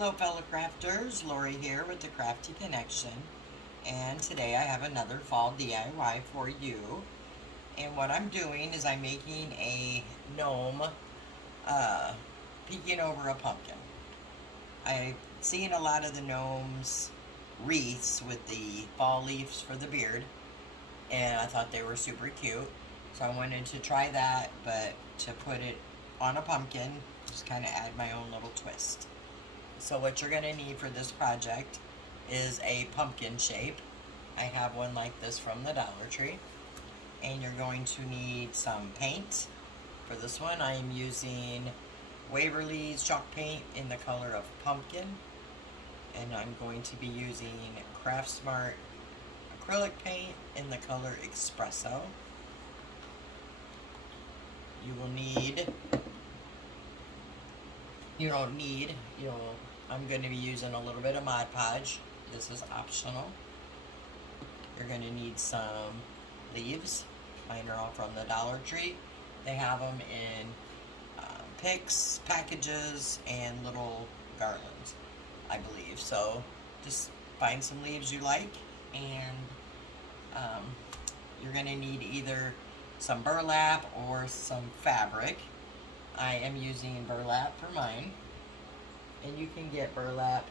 Hello fellow crafters, Lori here with the Crafty Connection, and today I have another fall DIY for you. And what I'm doing is I'm making a gnome uh, peeking over a pumpkin. I've seen a lot of the gnomes wreaths with the fall leaves for the beard, and I thought they were super cute. So I wanted to try that, but to put it on a pumpkin, just kind of add my own little twist. So what you're going to need for this project is a pumpkin shape. I have one like this from the Dollar Tree. And you're going to need some paint. For this one I am using Waverly's chalk paint in the color of pumpkin. And I'm going to be using Craft Smart acrylic paint in the color espresso. You will need, I'm going to be using a little bit of Mod Podge. This is optional. You're going to need some leaves. Mine are all from the Dollar Tree. They have them in picks, packages, and little garlands, I believe. So just find some leaves you like, and you're going to need either some burlap or some fabric. I am using burlap for mine. And you can get burlap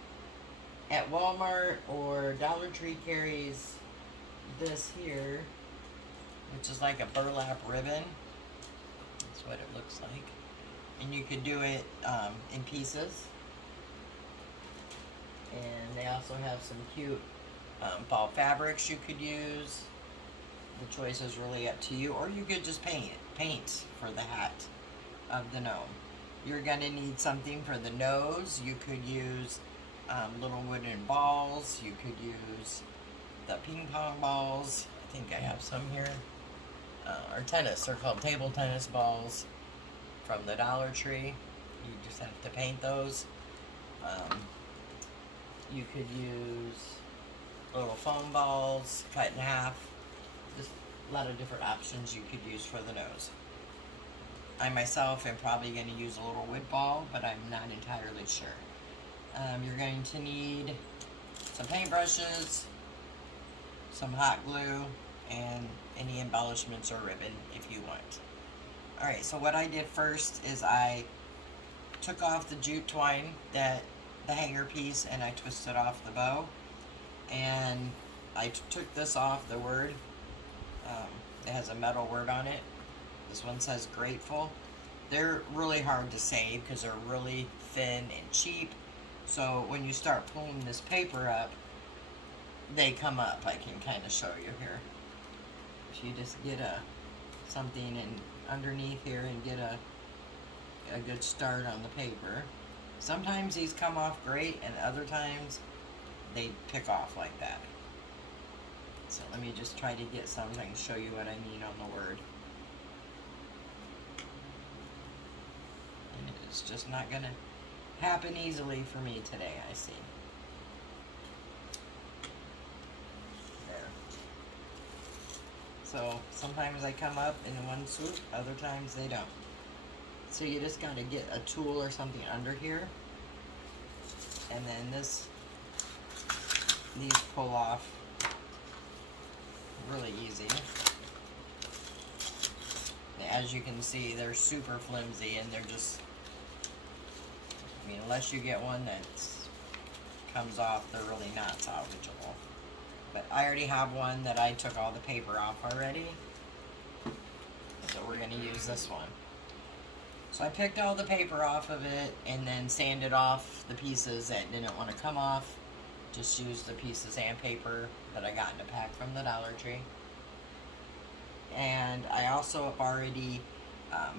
at Walmart, or Dollar Tree carries this here, which is like a burlap ribbon. That's what it looks like. And you could do it in pieces. And they also have some cute fall fabrics you could use. The choice is really up to you, or you could just paint for the hat of the gnome. You're going to need something for the nose. You could use little wooden balls. You could use the ping pong balls. I think I have some here. Or tennis. They're called table tennis balls from the Dollar Tree. You just have to paint those. You could use little foam balls cut in half. Just a lot of different options you could use for the nose. I myself am probably going to use a little wood ball, but I'm not entirely sure. You're going to need some paintbrushes, some hot glue, and any embellishments or ribbon if you want. Alright, so what I did first is I took off the jute twine, the hanger piece, and I twisted off the bow. And I took this off the word. It has a metal word on it. This one says grateful. They're really hard to save because they're really thin and cheap. So when you start pulling this paper up, they come up. I can kind of show you here. If you just get something in underneath here and get a good start on the paper. Sometimes these come off great, and other times they pick off like that. So let me just try to get something to show you what I mean on the word. It's just not going to happen easily for me today, I see. There. So sometimes they come up in one swoop, other times they don't. So you just got to get a tool or something under here. And then these pull off really easy. As you can see, they're super flimsy, and they're just, unless you get one that comes off, they're really not salvageable. But I already have one that I took all the paper off already. So we're going to use this one. So I picked all the paper off of it and then sanded off the pieces that didn't want to come off. Just used the piece of sandpaper that I got in a pack from the Dollar Tree. And I also have already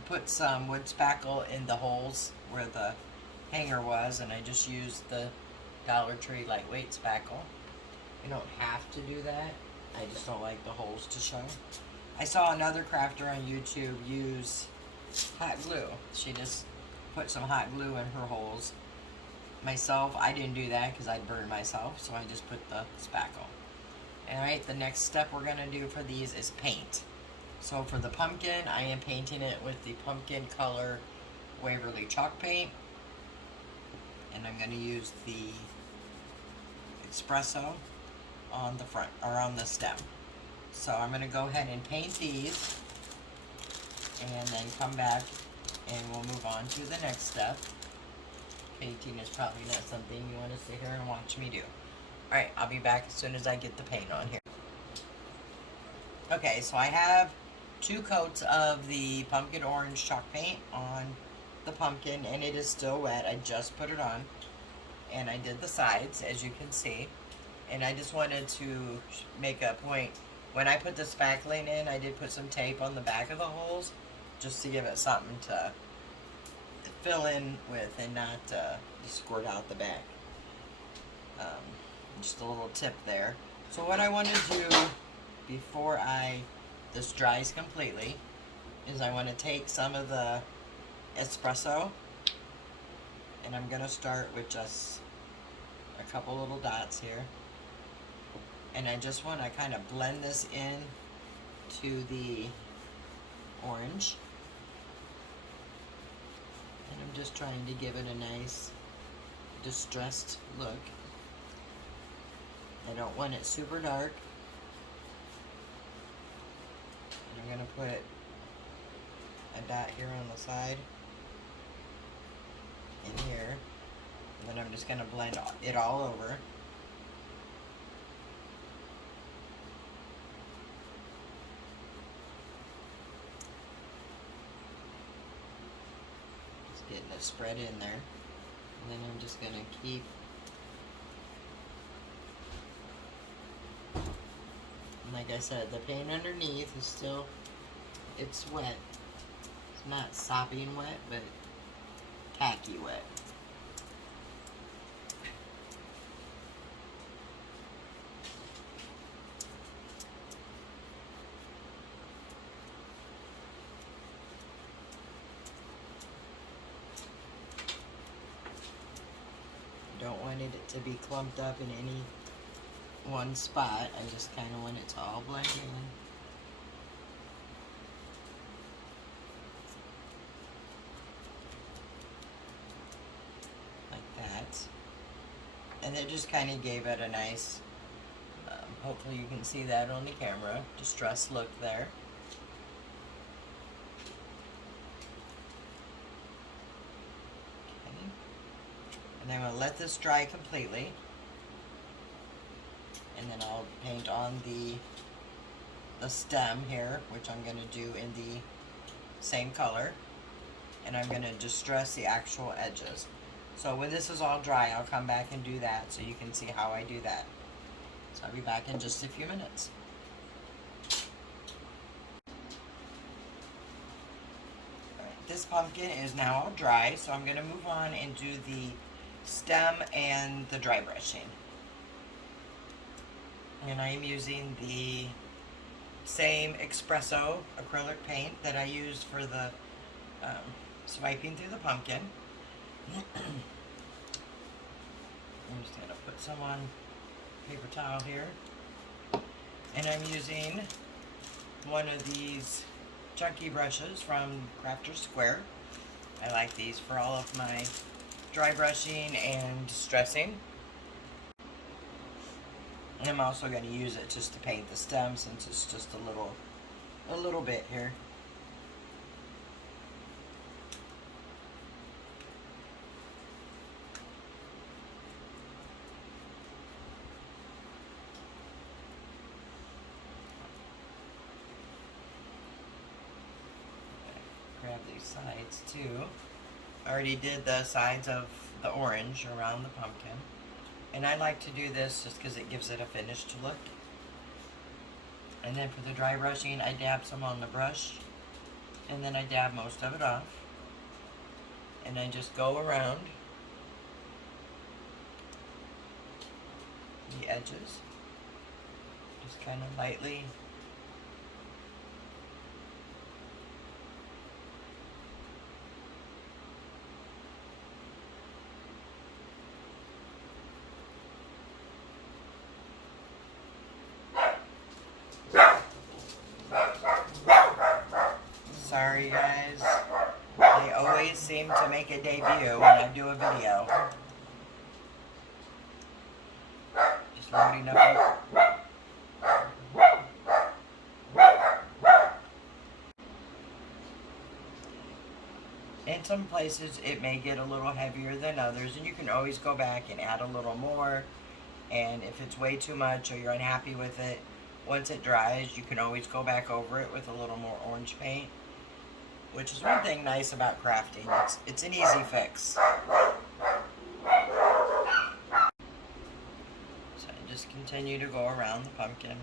put some wood spackle in the holes where the hanger was, and I just used the Dollar Tree lightweight spackle. You don't have to do that. I just don't like the holes to show. I saw another crafter on YouTube use hot glue. She just put some hot glue in her holes. Myself, I didn't do that because I'd burn myself, so I just put the spackle. Alright, the next step we're going to do for these is paint. So for the pumpkin, I am painting it with the pumpkin color Waverly chalk paint. And I'm going to use the espresso on the front, or on the stem. So I'm going to go ahead and paint these, and then come back and we'll move on to the next step. Painting is probably not something you want to sit here and watch me do. Alright, I'll be back as soon as I get the paint on here. Okay, so I have 2 coats of the pumpkin orange chalk paint on the pumpkin, and it is still wet. I just put it on, and I did the sides, as you can see. And I just wanted to make a point. When I put the spackling in, I did put some tape on the back of the holes, just to give it something to fill in with and not squirt out the back. Just a little tip there. So what I want to do before this dries completely is I want to take some of the espresso, and I'm going to start with just a couple little dots here. And I just want to kind of blend this in to the orange. And I'm just trying to give it a nice distressed look. I don't want it super dark. And I'm going to put a dot here on the side and here. And then I'm just going to blend it all over. Just getting it spread in there. And then I'm just going to keep like I said, the paint underneath is still, it's wet. It's not sopping wet, but tacky wet. Don't want it to be clumped up in any one spot. I just kind of want it to all blend in. Like that. And it just kind of gave it a nice, hopefully you can see that on the camera, distressed look there. Okay. And then I'm going to let this dry completely. And then I'll paint on the stem here, which I'm going to do in the same color. And I'm going to distress the actual edges. So when this is all dry, I'll come back and do that so you can see how I do that. So I'll be back in just a few minutes. Alright, this pumpkin is now all dry, so I'm going to move on and do the stem and the dry brushing. And I am using the same espresso acrylic paint that I used for the swiping through the pumpkin. I'm just going to put some on paper towel here. And I'm using one of these chunky brushes from Crafter's Square. I like these for all of my dry brushing and distressing. And I'm also going to use it just to paint the stem, since it's just a little bit here. Grab these sides too. I already did the sides of the orange around the pumpkin. And I like to do this just because it gives it a finished look. And then for the dry brushing, I dab some on the brush. And then I dab most of it off. And I just go around the edges. Just kind of lightly. Sorry guys, they always seem to make a debut when I do a video. In some places it may get a little heavier than others, and you can always go back and add a little more. And if it's way too much or you're unhappy with it, once it dries, you can always go back over it with a little more orange paint, which is one thing nice about crafting. It's an easy fix. So I just continue to go around the pumpkin.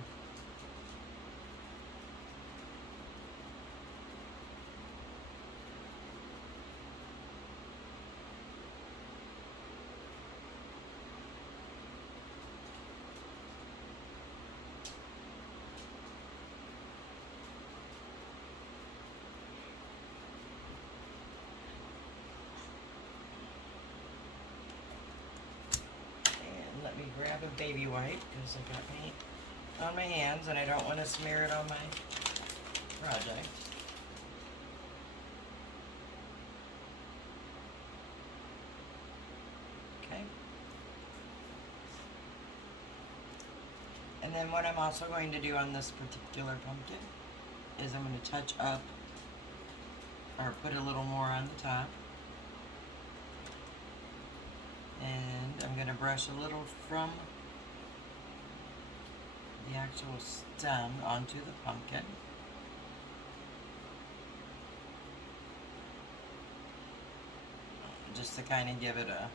Let me grab a baby wipe because I got paint on my hands and I don't want to smear it on my project. Okay. And then what I'm also going to do on this particular pumpkin is I'm going to touch up or put a little more on the top. And I'm going to brush a little from the actual stem onto the pumpkin. Just to kind of give it a,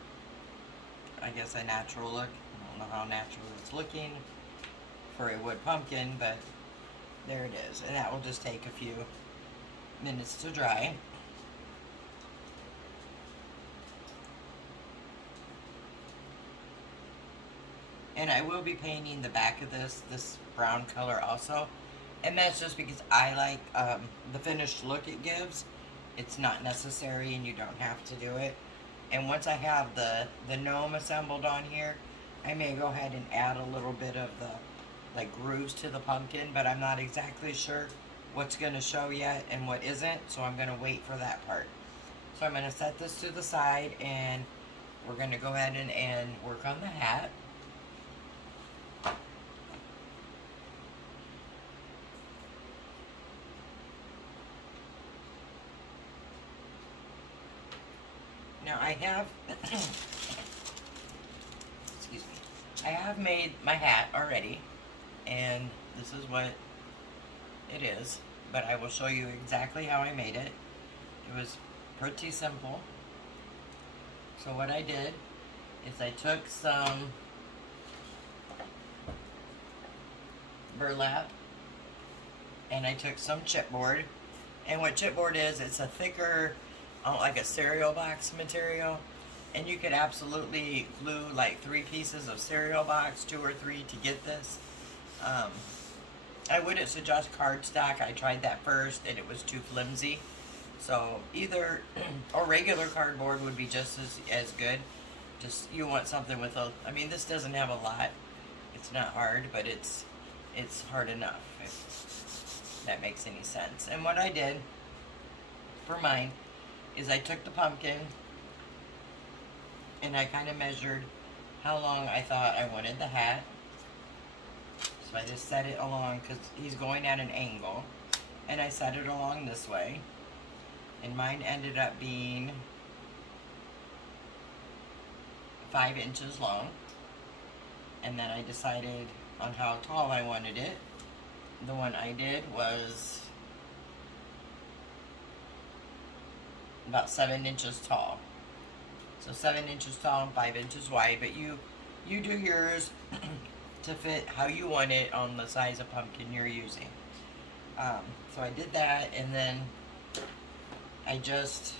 I guess, a natural look. I don't know how natural it's looking for a wood pumpkin, but there it is. And that will just take a few minutes to dry. And I will be painting the back of this brown color also. And that's just because I like the finished look it gives. It's not necessary and you don't have to do it. And once I have the gnome assembled on here, I may go ahead and add a little bit of the like grooves to the pumpkin, but I'm not exactly sure what's going to show yet and what isn't, so I'm going to wait for that part. So I'm going to set this to the side and we're going to go ahead and work on the hat. Now I have, excuse me, I have made my hat already, and this is what it is, but I will show you exactly how I made it. It was pretty simple. So what I did is I took some burlap, and I took some chipboard, and what chipboard is, it's a thicker, like a cereal box material, and you could absolutely glue like 3 pieces of cereal box, 2 or 3 to get this. I wouldn't suggest cardstock. I tried that first and it was too flimsy, so either or regular cardboard would be just as good. Just you want something with a, I mean, this doesn't have a lot, it's not hard, but it's hard enough, if that makes any sense. And what I did for mine is I took the pumpkin and I kind of measured how long I thought I wanted the hat. So I just set it along, because he's going at an angle, and I set it along this way, and mine ended up being 5 inches long. And then I decided on how tall I wanted it. The one I did was about 7 inches tall. So 7 inches tall and 5 inches wide, but you do yours to fit how you want it on the size of pumpkin you're using. So I did that, and then this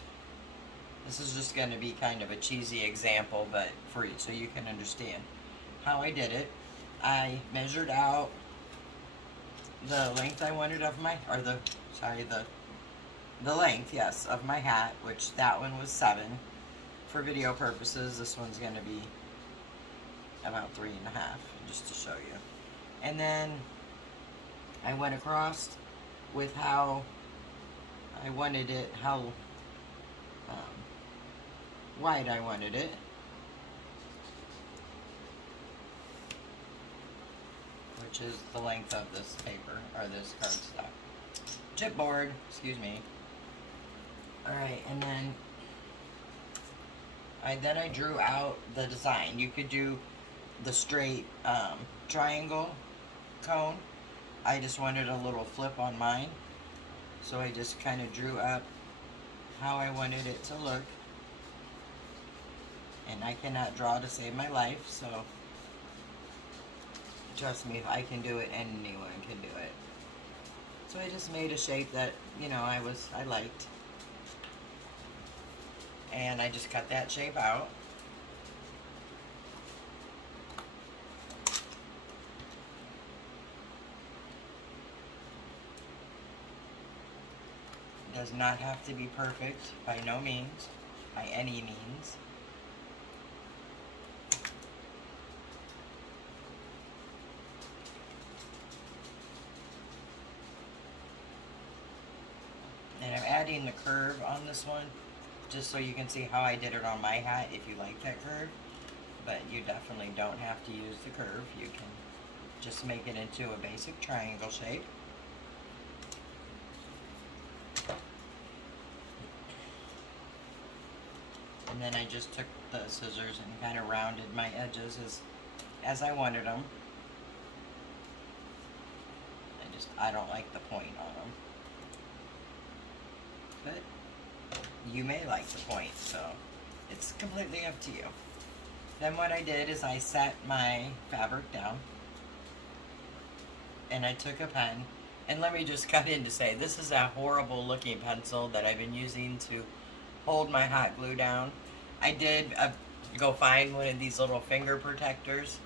is just going to be kind of a cheesy example, but for you, so you can understand how I did it. I measured out the length I wanted of my, or the length, yes, of my hat, which that one was 7. For video purposes, this one's going to be about 3.5, just to show you. And then I went across with how I wanted it, how wide I wanted it. Which is the length of this paper, or this cardstock. Chipboard, excuse me. Alright, and then I drew out the design. You could do the straight triangle cone. I just wanted a little flip on mine. So I just kind of drew up how I wanted it to look. And I cannot draw to save my life, so trust me, if I can do it, anyone can do it. So I just made a shape that, you know, I liked. And I just cut that shape out. Does not have to be perfect, by no means, by any means. And I'm adding the curve on this one, just so you can see how I did it on my hat if you like that curve. But you definitely don't have to use the curve. You can just make it into a basic triangle shape. And then I just took the scissors and kind of rounded my edges as I wanted them. I don't like the point on them. But you may like the point, so it's completely up to you. Then what I did is I set my fabric down and I took a pen, and let me just cut in to say this is a horrible looking pencil that I've been using to hold my hot glue down. I did go find one of these little finger protectors.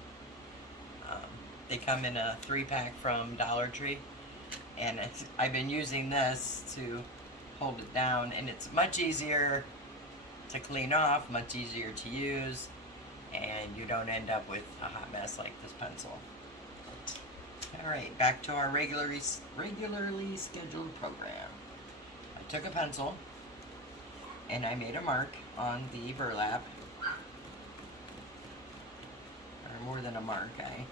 They come in a 3-pack from Dollar Tree, and I've been using this to hold it down, and it's much easier to clean off, much easier to use, and you don't end up with a hot mess like this pencil. Alright, back to our regularly scheduled program. I took a pencil and I made a mark on the burlap, or more than a mark. I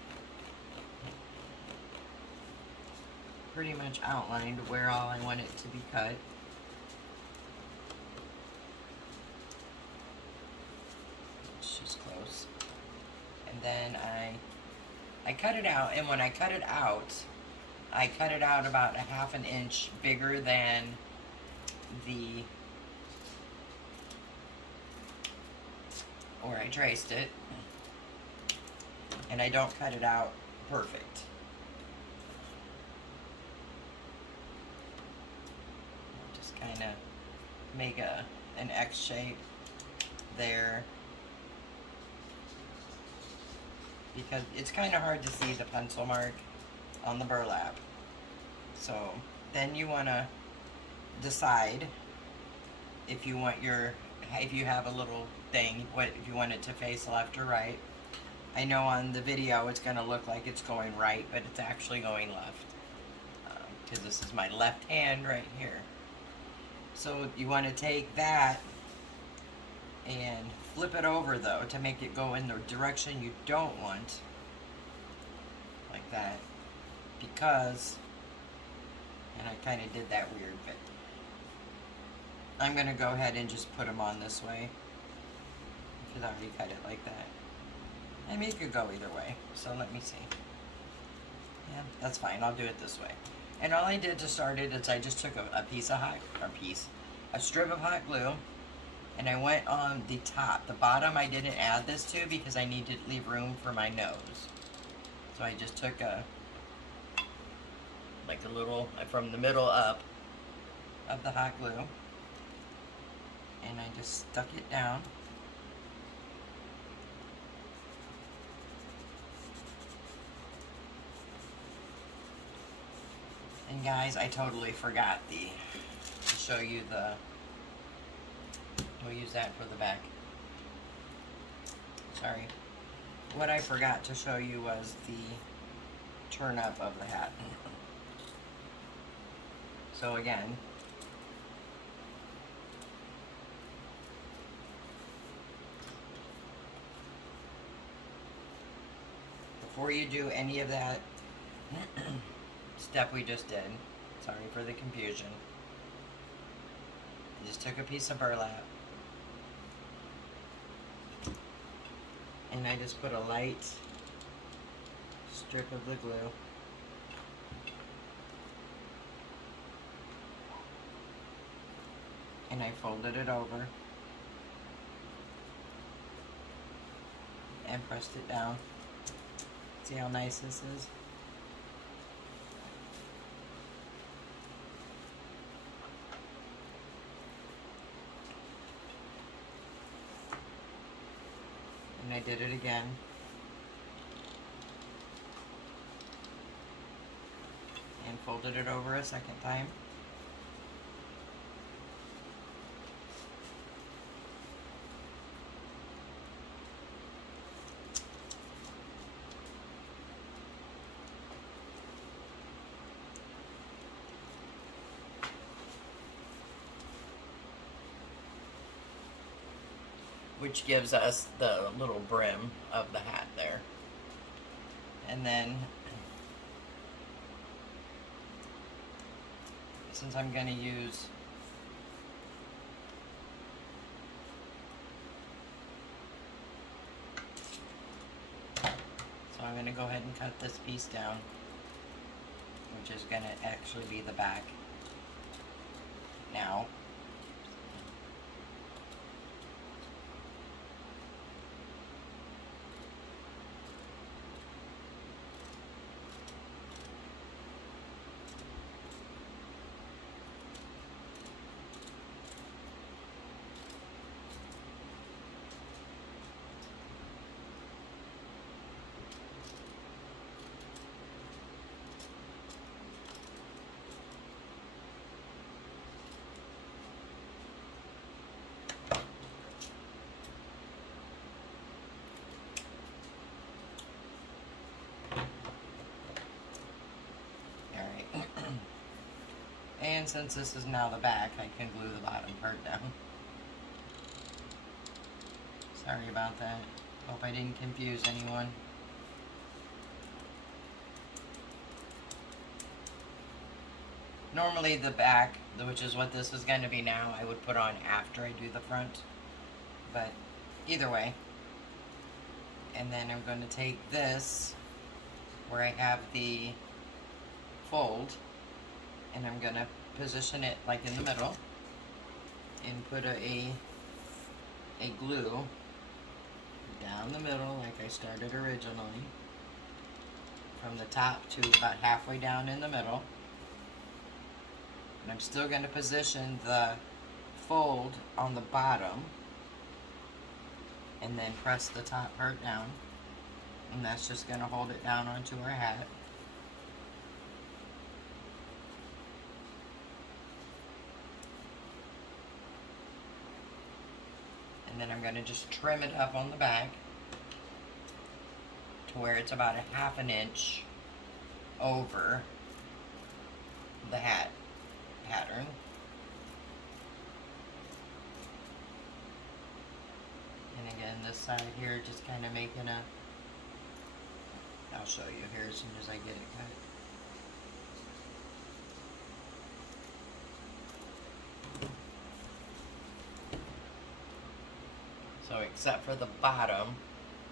pretty much outlined where all I want it to be cut. It's just close. And then I cut it out, and when I cut it out about a half an inch bigger than where I traced it, and I don't cut it out perfect. Just kind of make an X shape there, because it's kind of hard to see the pencil mark on the burlap. So then you want to decide if you have a little thing, if you want it to face left or right. I know on the video it's going to look like it's going right, but it's actually going left, because this is my left hand right here. So you want to take that and flip it over, though, to make it go in the direction you don't want, like that, because, and I kind of did that weird, but I'm going to go ahead and just put them on this way, because I already cut it like that. I mean, you could go either way, so let me see. Yeah, that's fine, I'll do it this way. And all I did to start it is I just took a strip of hot glue, and I went on the top. The bottom I didn't add this to because I needed to leave room for my nose. So I just took like a little, from the middle up of the hot glue, and I just stuck it down. And guys, I totally forgot to show you we'll use that for the back. Sorry. What I forgot to show you was the turn up of the hat. So again, before you do any of that step we just did, sorry for the confusion, Just took a piece of burlap and I just put a light strip of the glue and I folded it over and pressed it down. See how nice this is? And I did it again. And folded it over a second time. Which gives us the little brim of the hat there. And then, since I'm going to use I'm going to go ahead and cut this piece down, which is going to actually be the back now. And since this is now the back, I can glue the bottom part down. Sorry about that. Hope I didn't confuse anyone. Normally the back, which is what this is going to be now, I would put on after I do the front. But either way. And then I'm going to take this, where I have the fold, and I'm going to position it like in the middle and put a glue down the middle like I started originally, from the top to about halfway down in the middle. And I'm still going to position the fold on the bottom and then press the top part down, and that's just going to hold it down onto our hat. And then I'm going to just trim it up on the back to where it's about a ½ inch over the hat pattern. And again, this side here, just kind of making a, I'll show you here as soon as I get it cut. So except for the bottom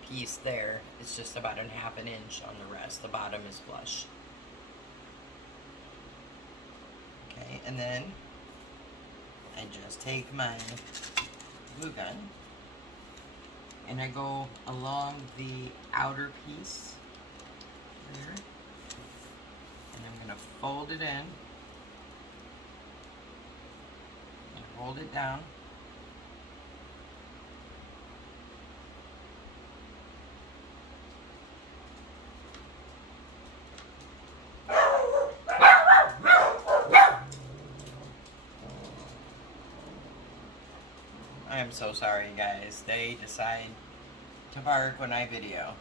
piece there, it's just about a ½ inch on the rest. The bottom is flush. Okay, and then I just take my glue gun and I go along the outer piece there, and I'm going to fold it in and hold it down. I am so sorry, guys. They decide to bark when I video.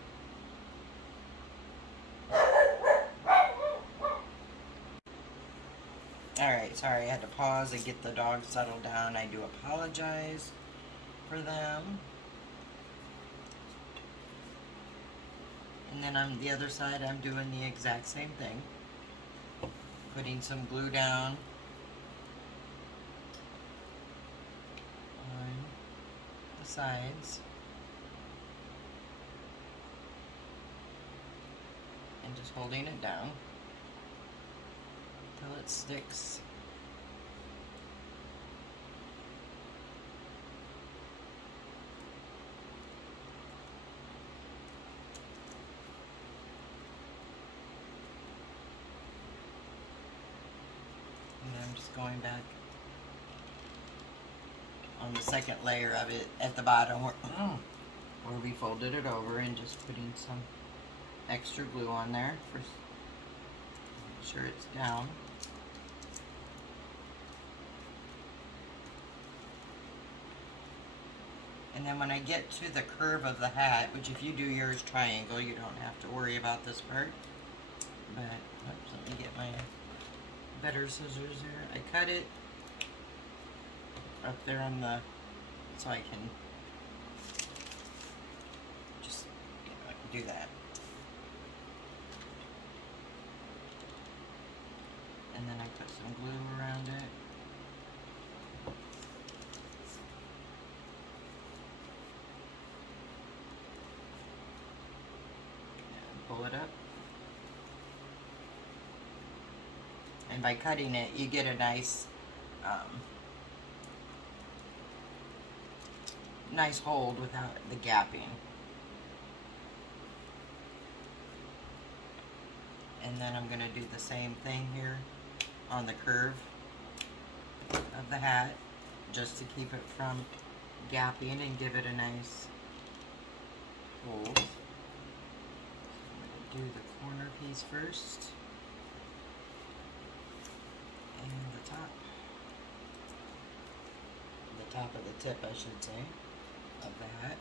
Alright, sorry, I had to pause and get the dogs settled down. I do apologize for them. And then on the other side, I'm doing the exact same thing. Putting some glue down. sides. And just holding it down till it sticks. And I'm just going back on the second layer of it at the bottom where we folded it over, and just putting some extra glue on there for make sure it's down. And then when I get to the curve of the hat, which if you do yours triangle, you don't have to worry about this part. But, oops, let me get my better scissors here. I cut it up there on the, so I can just, I can do that. And then I put some glue around it. And pull it up. And by cutting it, you get a nice, nice hold without the gapping. And then I'm going to do the same thing here on the curve of the hat, just to keep it from gapping and give it a nice hold. So I'm going to do the corner piece first, and the top of the tip, I should say, of the hat.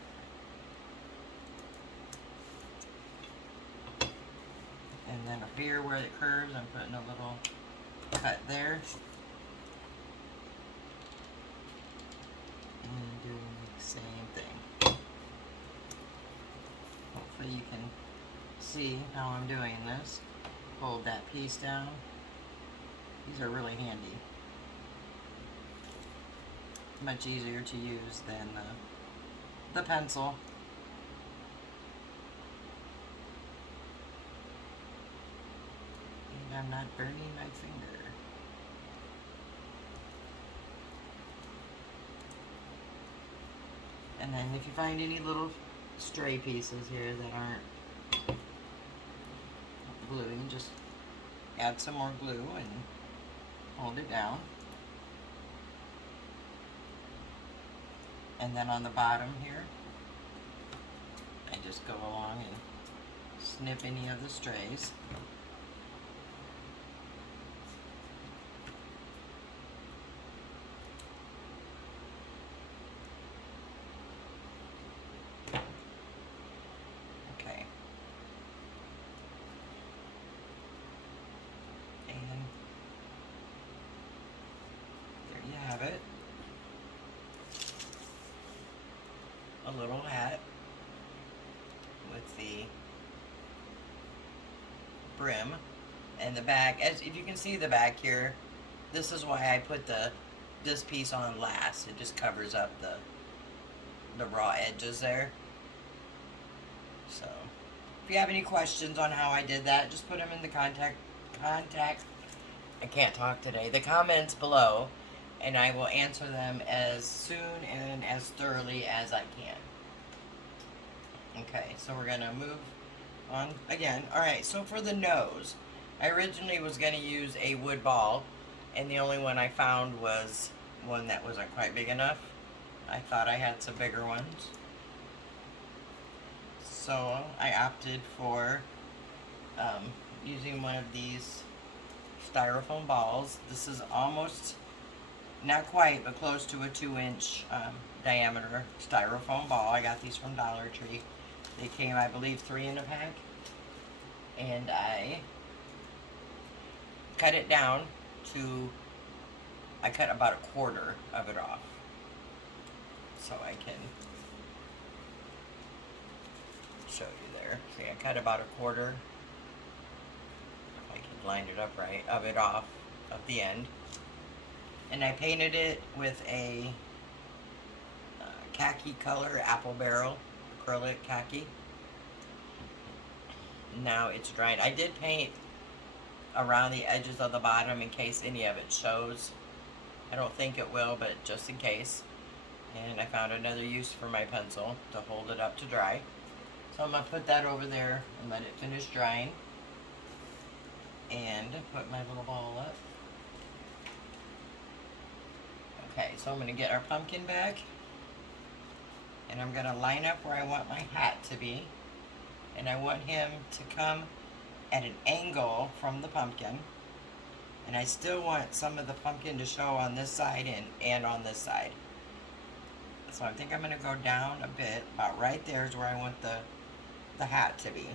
And then up here where it curves, I'm putting a little cut there. And doing the same thing. Hopefully you can see how I'm doing this. Hold that piece down. These are really handy. Much easier to use than the pencil. I'm not burning my finger. And then if you find any little stray pieces here that aren't gluing, just add some more glue and hold it down. And then on the bottom here, I just go along and snip any of the strays. It a little hat with the brim and the back. As if you can see the back here, this is why I put this piece on last. It just covers up the raw edges there. So if you have any questions on how I did that, just put them in the contact I can't talk today, the comments below, and I will answer them as soon and as thoroughly as I can. Okay, so we're gonna move on again. Alright, so for the nose, I originally was gonna use a wood ball, and the only one I found was one that wasn't quite big enough. I thought I had some bigger ones. So I opted for using one of these styrofoam balls. This is almost, not quite, but close to a 2-inch diameter styrofoam ball. I got these from Dollar Tree. They came, I believe, 3 in a pack. And I cut it down to, I cut about 1/4 of it off. So I can show you there. See, I cut about 1/4. If I can line it up right, of it off of the end. And I painted it with a khaki color, apple barrel, acrylic khaki. Now it's dried. I did paint around the edges of the bottom in case any of it shows. I don't think it will, but just in case. And I found another use for my pencil to hold it up to dry. So I'm going to put that over there and let it finish drying. And put my little ball up. Okay, so I'm going to get our pumpkin back. And I'm going to line up where I want my hat to be. And I want him to come at an angle from the pumpkin. And I still want some of the pumpkin to show on this side and on this side. So I think I'm going to go down a bit. About right there is where I want the hat to be.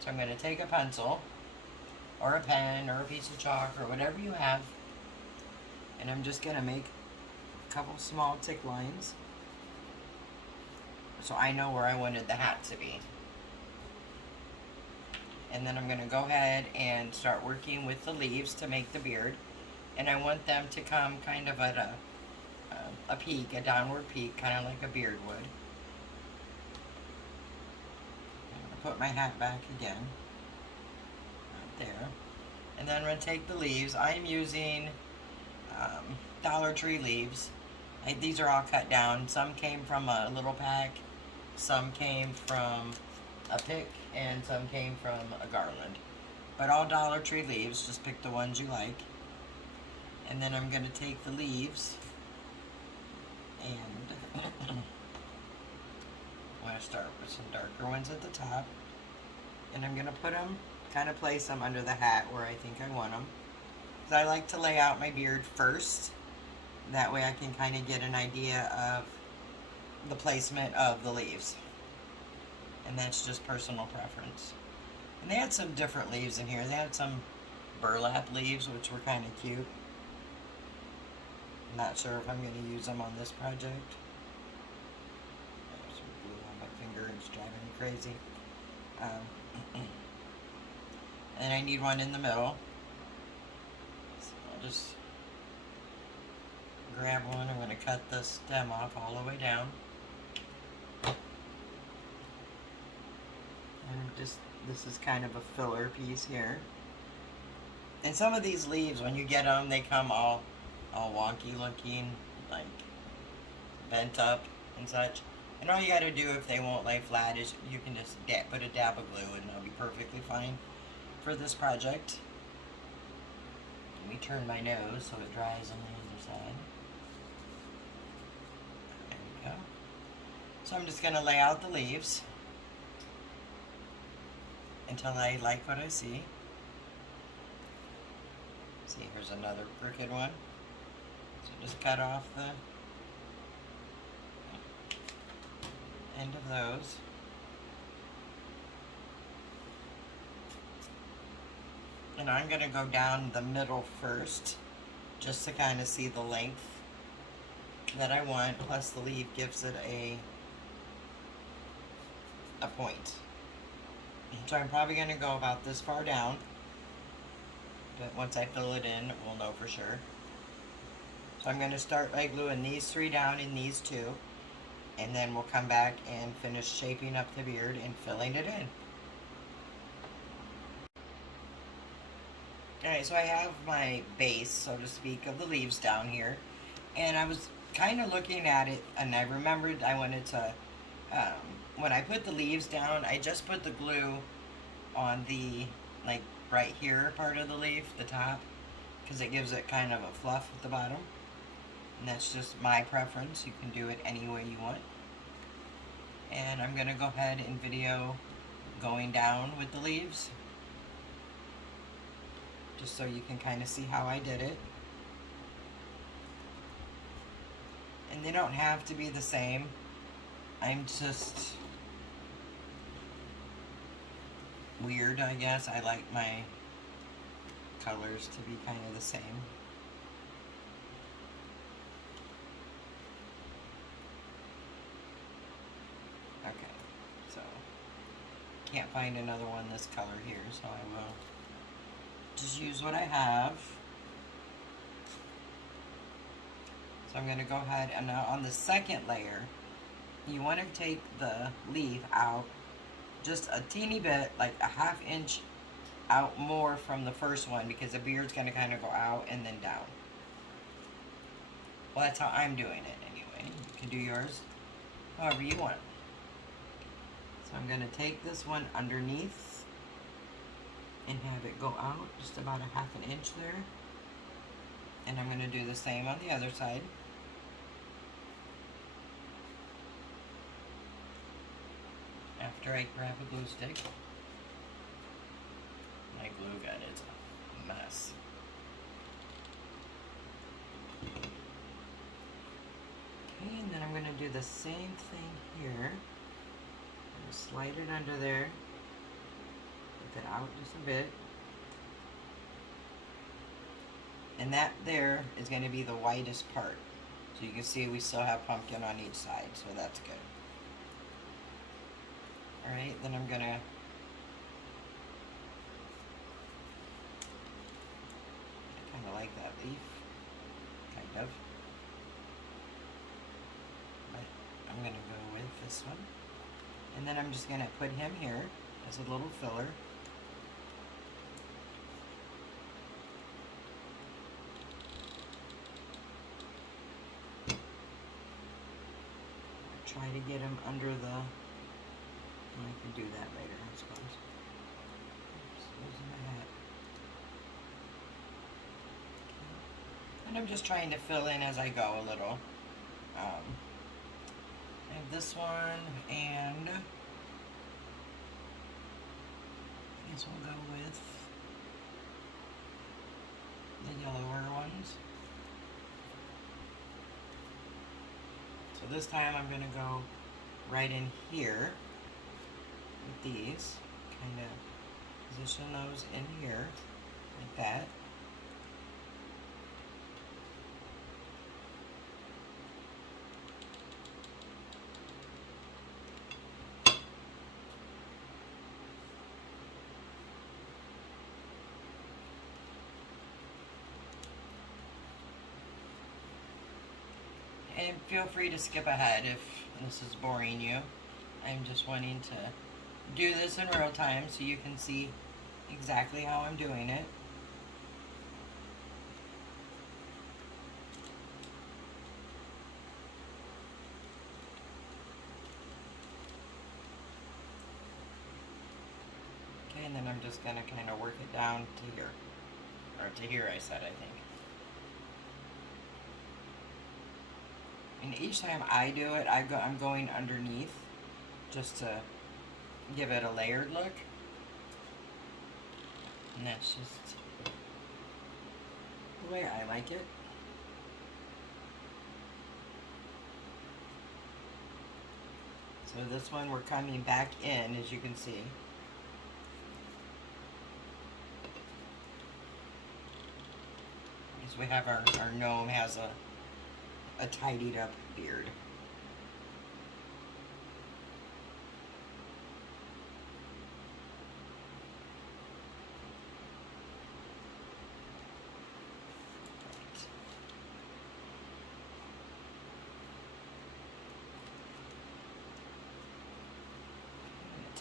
So I'm going to take a pencil or a pen or a piece of chalk or whatever you have. And I'm just going to make a couple small tick lines. So I know where I wanted the hat to be. And then I'm going to go ahead and start working with the leaves to make the beard. And I want them to come kind of at a peak, a downward peak, kind of like a beard would. I'm going to put my hat back again. Right there. And then I'm going to take the leaves. I'm using Dollar Tree leaves. These are all cut down. Some came from a little pack. Some came from a pick. And some came from a garland. But all Dollar Tree leaves, just pick the ones you like. And then I'm going to take the leaves and I'm going to start with some darker ones at the top. And I'm going to put them, kind of place them under the hat where I think I want them. Because I like to lay out my beard first. That way I can kind of get an idea of the placement of the leaves. And that's just personal preference. And they had some different leaves in here. They had some burlap leaves, which were kind of cute. I'm not sure if I'm going to use them on this project. There's some glue on my finger. It's driving me crazy. And I need one in the middle. So I'll just grab one. I'm going to cut the stem off all the way down. And just, this is kind of a filler piece here. And some of these leaves, when you get them, they come all wonky looking, like bent up and such. And all you gotta do if they won't lay flat is you can just put a dab of glue and they'll be perfectly fine for this project. Let me turn my nose so it dries on the other side. There we go. So I'm just gonna lay out the leaves until I like what I see. See, here's another crooked one. So just cut off the end of those. And I'm going to go down the middle first, just to kind of see the length that I want, plus the leaf gives it a point. So I'm probably going to go about this far down, but once I fill it in, we'll know for sure. So I'm going to start by gluing these 3 down and these 2, and then we'll come back and finish shaping up the beard and filling it in. Alright, so I have my base, so to speak, of the leaves down here, and I was kind of looking at it, and I remembered I wanted to, when I put the leaves down, I just put the glue on the, like, right here part of the leaf, the top, because it gives it kind of a fluff at the bottom. And that's just my preference. You can do it any way you want. And I'm going to go ahead and video going down with the leaves, just so you can kind of see how I did it. And they don't have to be the same. I'm just weird, I guess. I like my colors to be kind of the same. Okay, so can't find another one this color here, so I will just use what I have. So I'm going to go ahead and now on the second layer, you want to take the leaf out just a teeny bit, like a ½ inch out more from the first one, because the beard's going to kind of go out and then down. Well, that's how I'm doing it anyway. You can do yours however you want. So I'm going to take this one underneath and have it go out just about a ½ inch there. And I'm going to do the same on the other side. After I grab a glue stick. My glue gun is a mess. Okay, and then I'm going to do the same thing here. Slide it under there. Get that out just a bit. And that there is going to be the whitest part. So you can see we still have pumpkin on each side, so that's good. Alright, then I'm going to kind of like that leaf. Kind of. But I'm going to go with this one. And then I'm just going to put him here as a little filler. Try to get him under the, I can do that later, I suppose. Oops, losing my hat. Okay. And I'm just trying to fill in as I go a little. I have this one, and I guess we'll go with the yellower ones. So this time I'm going to go right in here with these. Kind of position those in here like that. And feel free to skip ahead if this is boring you. I'm just wanting to do this in real time so you can see exactly how I'm doing it. Okay, and then I'm just going to kind of work it down to here. Or to here, I said, I think. And each time I do it, I'm going underneath just to give it a layered look. And that's just the way I like it. So this one we're coming back in, as you can see. As we have our gnome has a tidied up beard.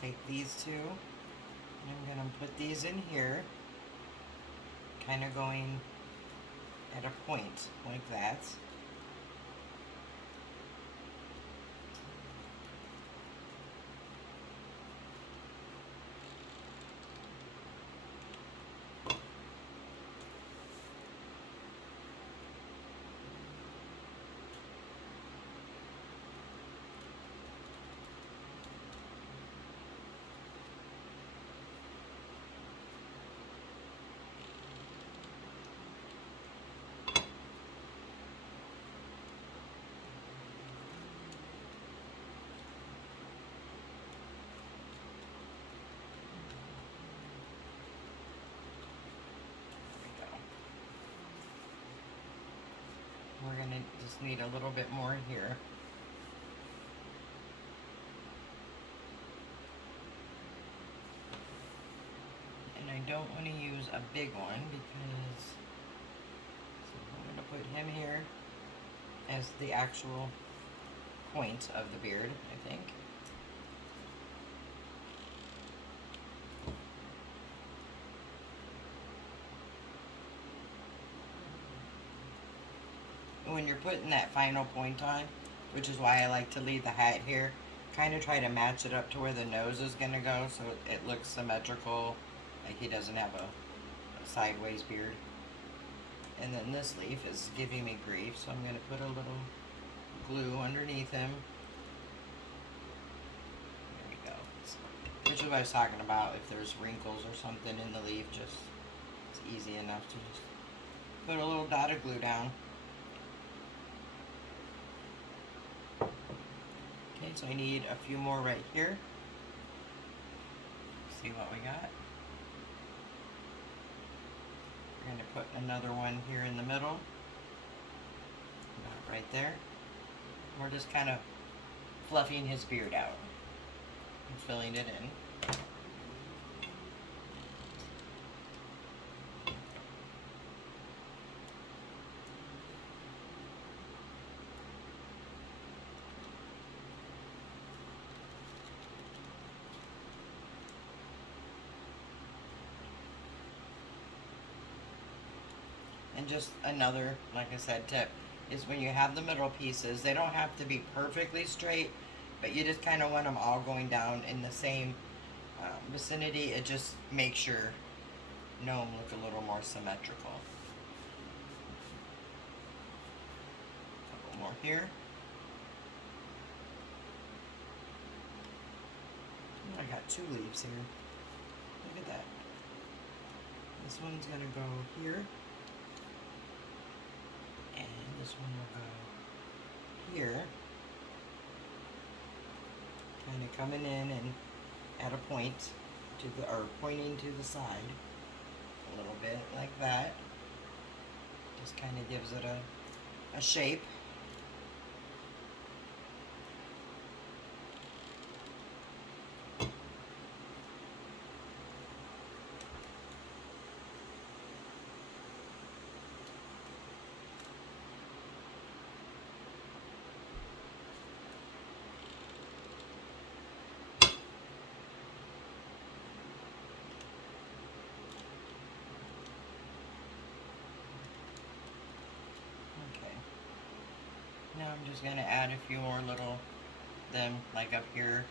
Take these two, and I'm going to put these in here, kind of going at a point like that. We're going to just need a little bit more here. And I don't want to use a big one because so I'm going to put him here as the actual point of the beard, I think. When you're putting that final point on, which is why I like to leave the hat here, kind of try to match it up to where the nose is going to go so it looks symmetrical, like he doesn't have a sideways beard. And then this leaf is giving me grief, so I'm going to put a little glue underneath him. There we go. Which is what I was talking about. If there's wrinkles or something in the leaf, just it's easy enough to just put a little dot of glue down. Okay, so I need a few more right here. See what we got. We're going to put another one here in the middle. About right there. We're just kind of fluffing his beard out and filling it in. And just another, like I said, tip is when you have the middle pieces, they don't have to be perfectly straight, but you just kind of want them all going down in the same vicinity. It just makes your gnome look a little more symmetrical. A couple more here. Oh, I got 2 leaves here. Look at that. This one's gonna go here. And this one will go here. Kind of coming in and at a point to the, or pointing to the side a little bit like that. Just kind of gives it a shape. Now I'm just going to add a few more little, them like up here.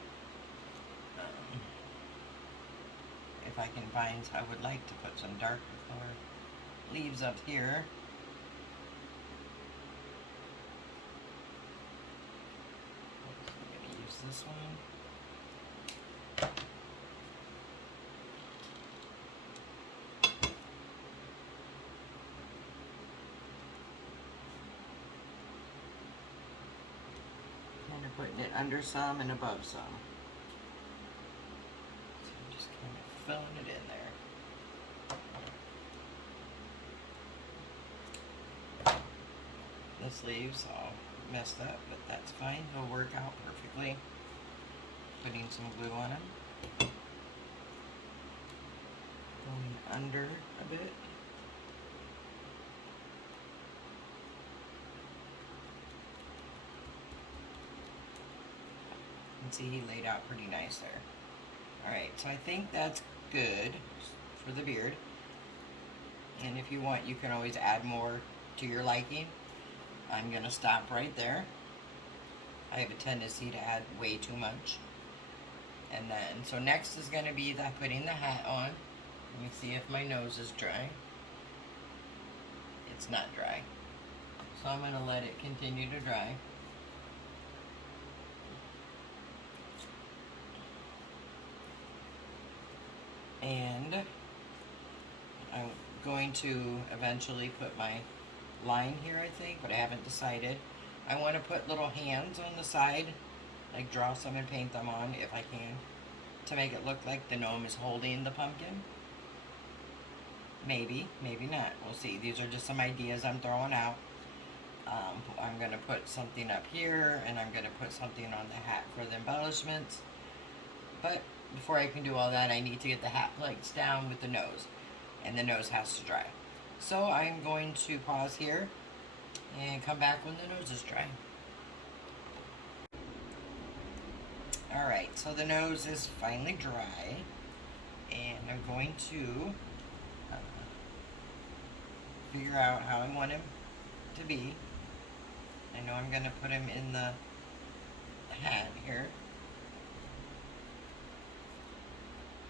If I can find, I would like to put some darker color leaves up here. I'm going to use this one. Putting it under some and above some. So I'm just kind of filling it in there. This leave's all messed up, but that's fine. It'll work out perfectly. Putting some glue on them. Going under a bit. See, he laid out pretty nice there. Alright, so I think that's good for the beard. And if you want, you can always add more to your liking. I'm going to stop right there. I have a tendency to add way too much. And then, so next is going to be that putting the hat on. Let me see if my nose is dry. It's not dry. So I'm going to let it continue to dry. And I'm going to eventually put my line here, I think, but I haven't decided. I want to put little hands on the side, like draw some and paint them on if I can, to make it look like the gnome is holding the pumpkin. Maybe, maybe not. We'll see. These are just some ideas I'm throwing out. I'm going to put something up here, and I'm going to put something on the hat for the embellishments. But before I can do all that, I need to get the hat plates down with the nose. And the nose has to dry. So I'm going to pause here and come back when the nose is dry. Alright, so the nose is finally dry, and I'm going to figure out how I want him to be. I know I'm going to put him in the hat here.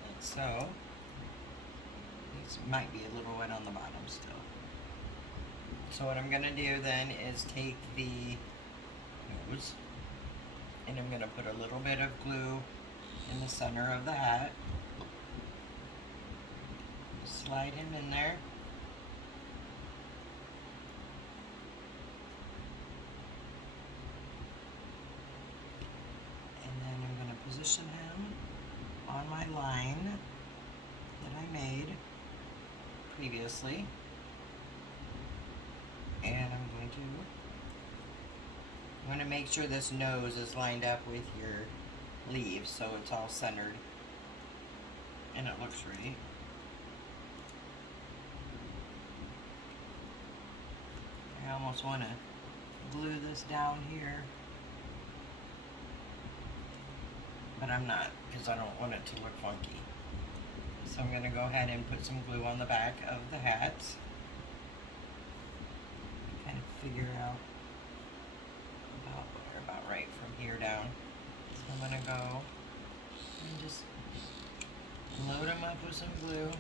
And so, this might be a little wet on the bottom still. So what I'm going to do then is take the nose, and I'm going to put a little bit of glue in the center of the hat. Slide him in there. And then I'm going to position him on my line that I made previously. And I'm going to make sure this nose is lined up with your leaves so it's all centered and it looks right. I almost want to glue this down here, but I'm not, because I don't want it to look funky. So I'm going to go ahead and put some glue on the back of the hat. Kind of figure out about right from here down. So I'm going to go and just load them up with some glue.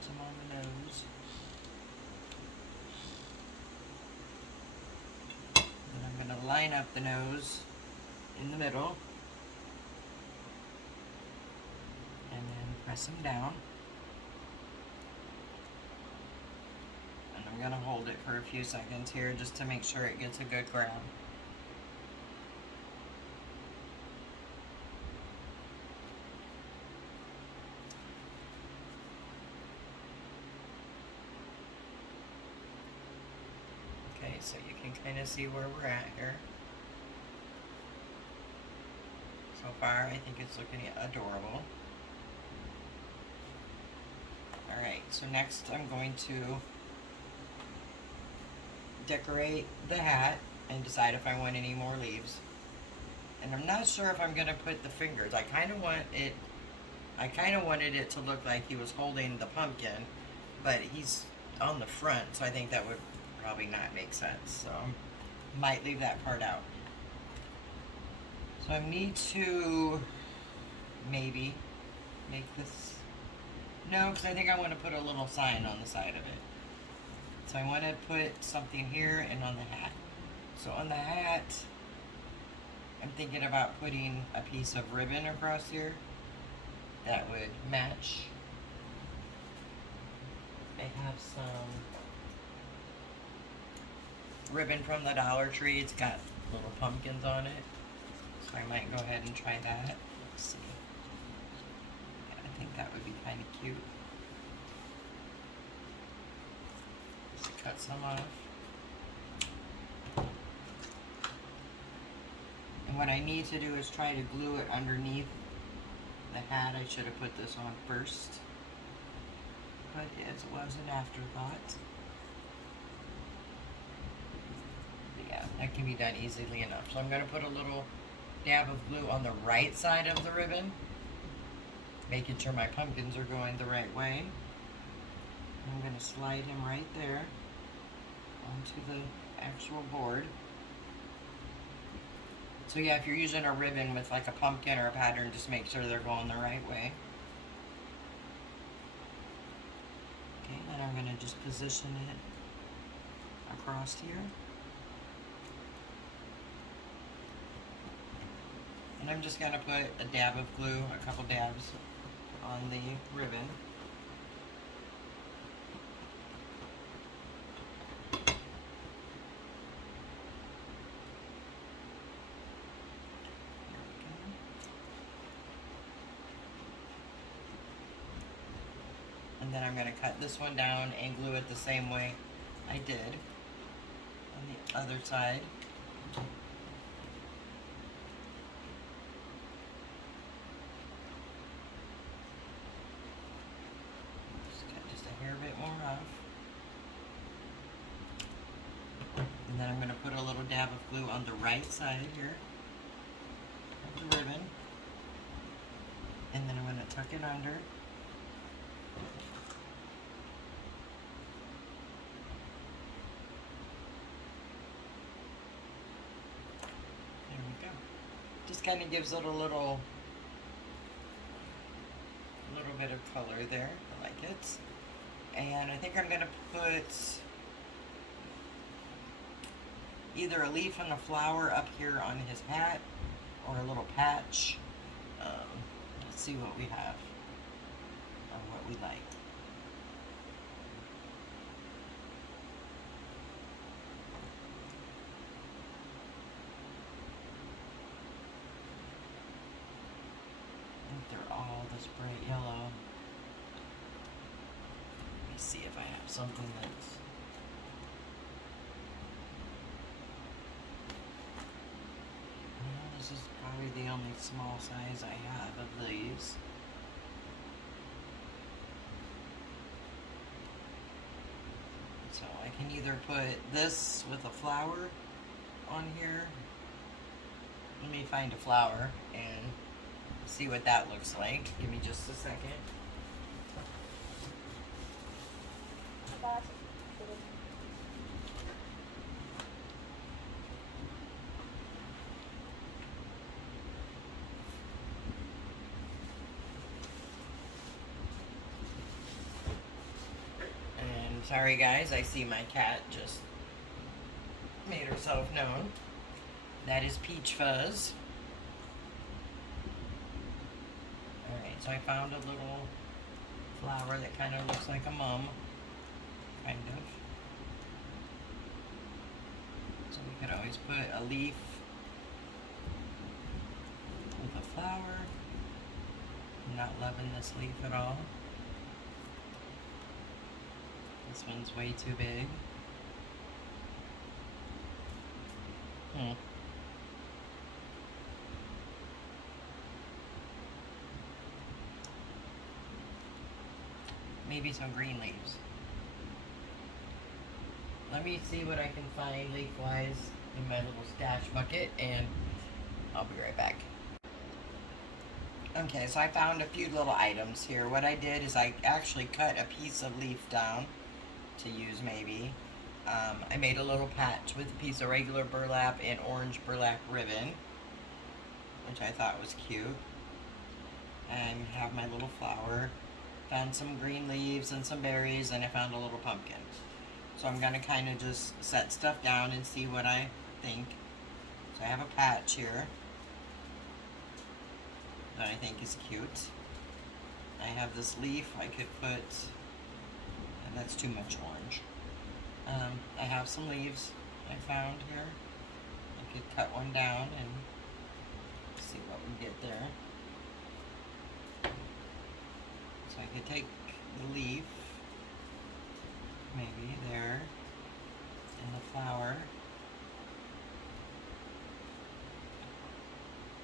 Some on the nose. Then I'm going to line up the nose in the middle and then press them down. And I'm going to hold it for a few seconds here just to make sure it gets a good grab. Okay, so you can kind of see where we're at here. So far, I think it's looking adorable. Alright, so next I'm going to decorate the hat and decide if I want any more leaves. And I'm not sure if I'm going to put the fingers. I kind of wanted it to look like he was holding the pumpkin, but he's on the front, so I think that would probably not make sense. So might leave that part out. So I need to maybe make this, no, because I think I want to put a little sign on the side of it. So I want to put something here and on the hat. So on the hat, I'm thinking about putting a piece of ribbon across here that would match. I have some ribbon from the Dollar Tree. It's got little pumpkins on it. So I might go ahead and try that. Let's see. Yeah, I think that would be kind of cute. Just cut some off. And what I need to do is try to glue it underneath the hat. I should have put this on first, but it was an afterthought. But yeah, that can be done easily enough. So I'm going to put a little dab of glue on the right side of the ribbon, making sure my pumpkins are going the right way. I'm going to slide him right there onto the actual board. So yeah, if you're using a ribbon with like a pumpkin or a pattern, just make sure they're going the right way. Okay, then I'm going to just position it across here. And I'm just going to put a dab of glue, a couple dabs on the ribbon. And then I'm going to cut this one down and glue it the same way I did on the other side. Just a hair bit more off. And then I'm going to put a little dab of glue on the right side here of the ribbon. And then I'm going to tuck it under. There we go. Just kind of gives it a little bit of color there. I like it. And I think I'm going to put either a leaf and a flower up here on his hat, or a little patch. Let's see what we have, or what we like. I think they're all this bright yellow. Let me see if I have something that's... This is probably the only small size I have of these. So I can either put this with a flower on here. Let me find a flower and see what that looks like. Give me just a second. Sorry guys, I see my cat just made herself known. That is Peach Fuzz. Alright, so I found a little flower that kind of looks like a mum. Kind of. So we could always put a leaf with a flower. I'm not loving this leaf at all. This one's way too big. Maybe some green leaves. Let me see what I can find leaf-wise in my little stash bucket, and I'll be right back. Okay, so I found a few little items here. What I did is I actually cut a piece of leaf down to use maybe. I made a little patch with a piece of regular burlap and orange burlap ribbon, which I thought was cute. And have my little flower. Found some green leaves and some berries, and I found a little pumpkin. So I'm gonna kind of just set stuff down and see what I think. So I have a patch here that I think is cute. I have this leaf I could put, and that's too much orange. I have some leaves I found here. I could cut one down and see what we get there. So I could take the leaf, maybe there, and the flower.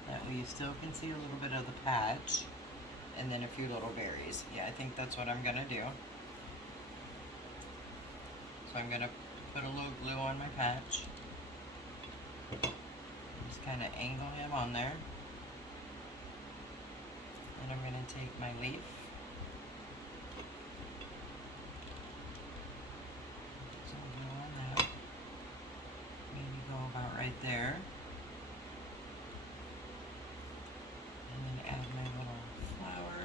That way you still can see a little bit of the patch, and then a few little berries. Yeah, I think that's what I'm gonna do. So I'm gonna put a little glue on my patch. Just kind of angle him on there. And I'm gonna take my leaf. So glue on that. Maybe go about right there. And then add my little flower.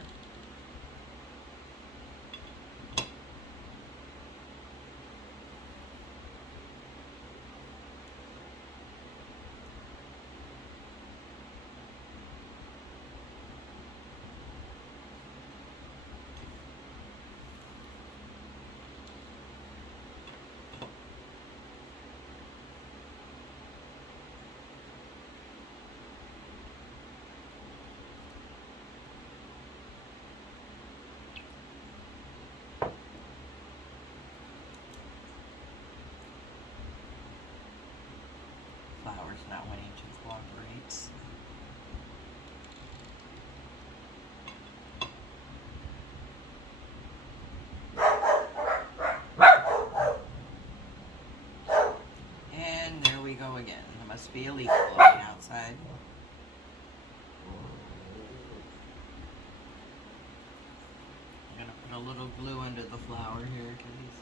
little glue under the flower here because he's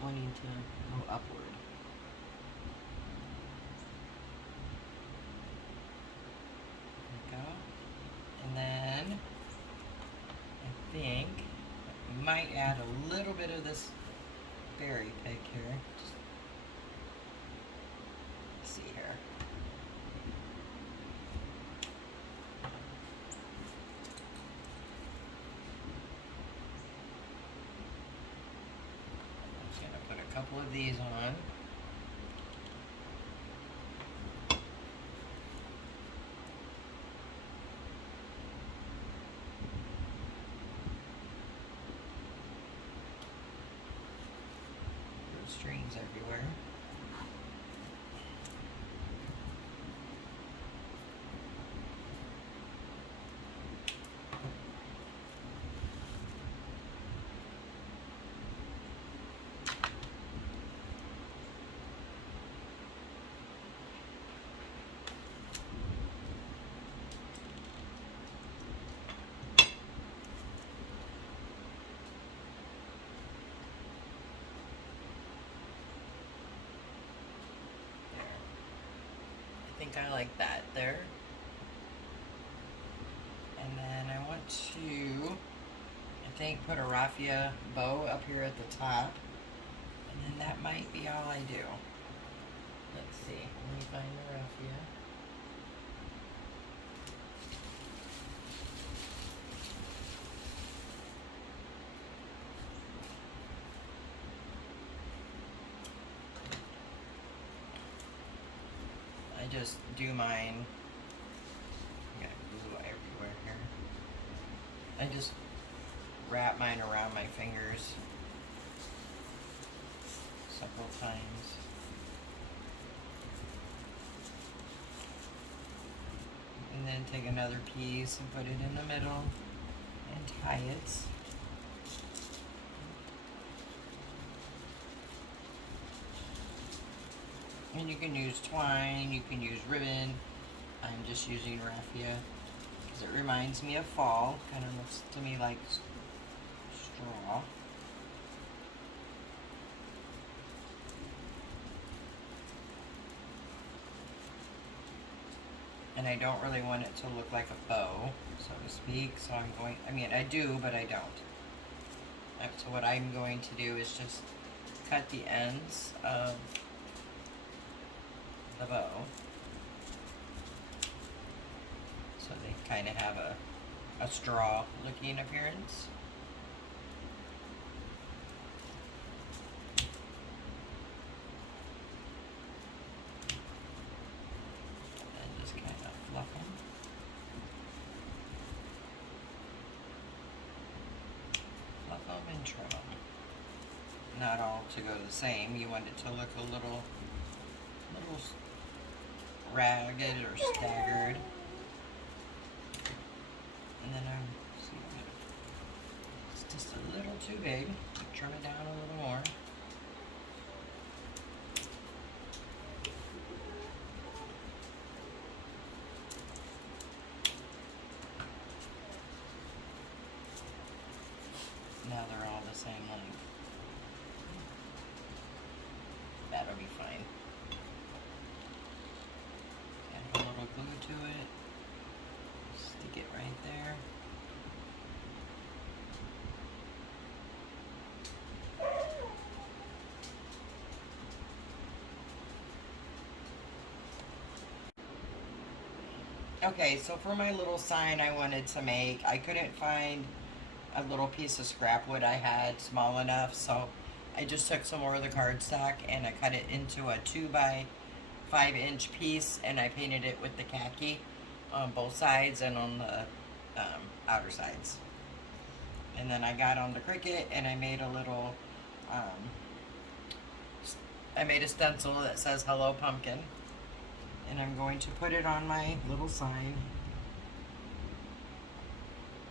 wanting to go upward. There we go. And then I think we might add a little bit of this berry pig here. Let's see here. A couple of these on. There's strings everywhere. I think I like that there. And then I want to, I think, put a raffia bow up here at the top. And then that might be all I do. Let's see, let me find the raffia. I just do mine. I got glue everywhere here. I just wrap mine around my fingers several times. And then take another piece and put it in the middle and tie it. And you can use twine, you can use ribbon. I'm just using raffia because it reminds me of fall. Kind of looks to me like straw. And I don't really want it to look like a bow, so to speak. So I'm going, I mean, I do, but I don't. So what I'm going to do is just cut the ends of the bow so they kind of have a straw looking appearance. And just kind of fluff them. Fluff them and trim them. Not all to go the same. You want it to look a little ragged or staggered. And then it's just a little too big. Trim it down a little more. Now they're all the same length. That'll be fine. Add a little glue to it. Stick it right there. Okay, so for my little sign I wanted to make, I couldn't find a little piece of scrap wood I had small enough, so I just took some more of the cardstock and I cut it into a 2 by 5 inch piece, and I painted it with the khaki on both sides and on the outer sides. And then I got on the Cricut and I made a little, I made a stencil that says "Hello Pumpkin," and I'm going to put it on my little sign.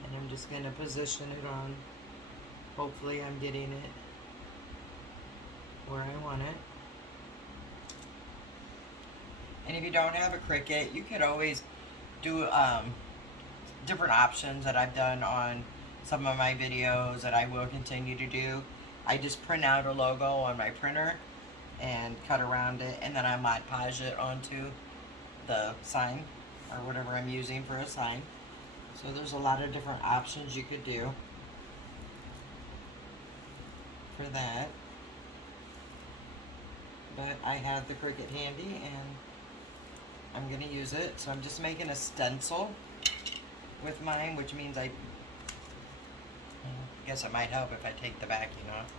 And I'm just going to position it on. Hopefully I'm getting it where I want it. And if you don't have a Cricut, you could always do different options that I've done on some of my videos that I will continue to do, I just print out a logo on my printer and cut around it, and then I Mod Podge it onto the sign or whatever I'm using for a sign. So there's a lot of different options you could do for that. But I have the Cricut handy and I'm going to use it. So I'm just making a stencil with mine, which means I guess it might help if I take the backing off.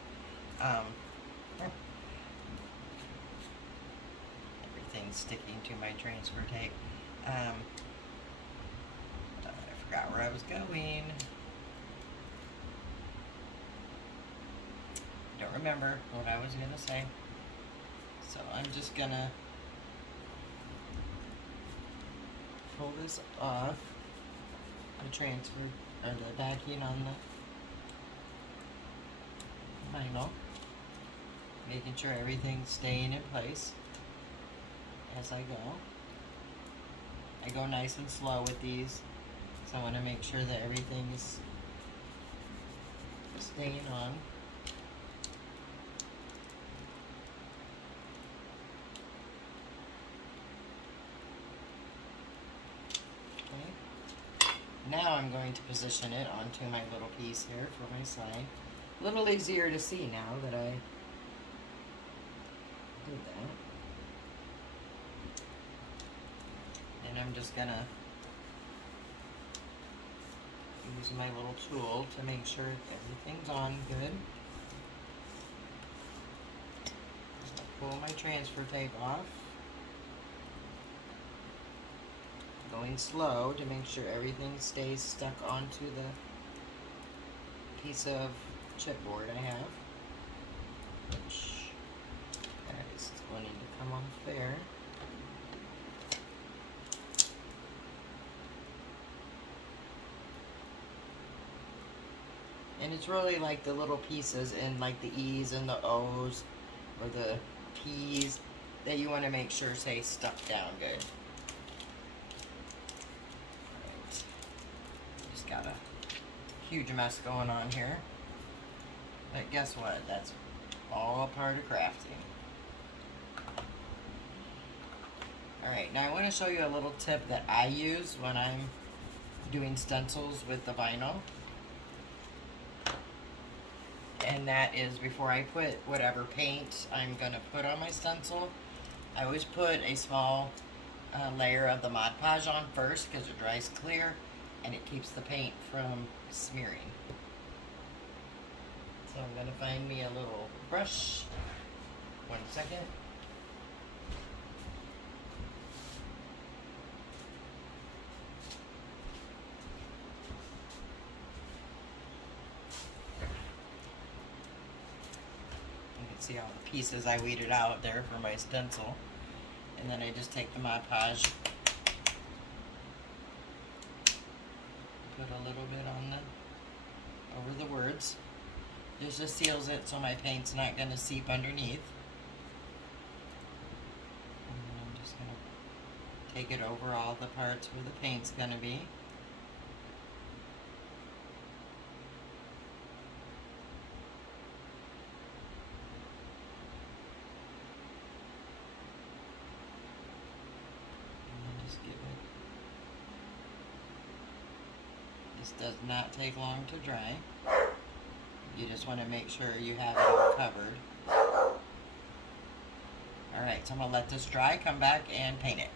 Everything's sticking to my transfer tape. I forgot where I was going. Don't remember what I was going to say. So I'm just going to pull this off. The transfer, or the backing on the vinyl. Making sure everything's staying in place as I go. I go nice and slow with these, so I want to make sure that everything is staying on. Okay. Now I'm going to position it onto my little piece here for my sign. A little easier to see now that I did that. And I'm just gonna use my little tool to make sure everything's on good. Pull my transfer tape off. Going slow to make sure everything stays stuck onto the piece of chipboard I have, which is wanting to come off there. And it's really like the little pieces in like the E's and the O's or the P's that you want to make sure stay stuck down good. Right. Just got a huge mess going on here. But guess what? That's all a part of crafting. Alright, now I want to show you a little tip that I use when I'm doing stencils with the vinyl. And that is, before I put whatever paint I'm going to put on my stencil, I always put a small layer of the Mod Podge on first because it dries clear and it keeps the paint from smearing. So I'm going to find me a little brush. 1 second. You can see all the pieces I weeded out there for my stencil. And then I just take the Mod Podge, put a little bit on the over the words. This just seals it so my paint's not going to seep underneath. And I'm just going to take it over all the parts where the paint's going to be. And just give it. This does not take long to dry. You just want to make sure you have it all covered. Alright, so I'm going to let this dry, come back and paint it.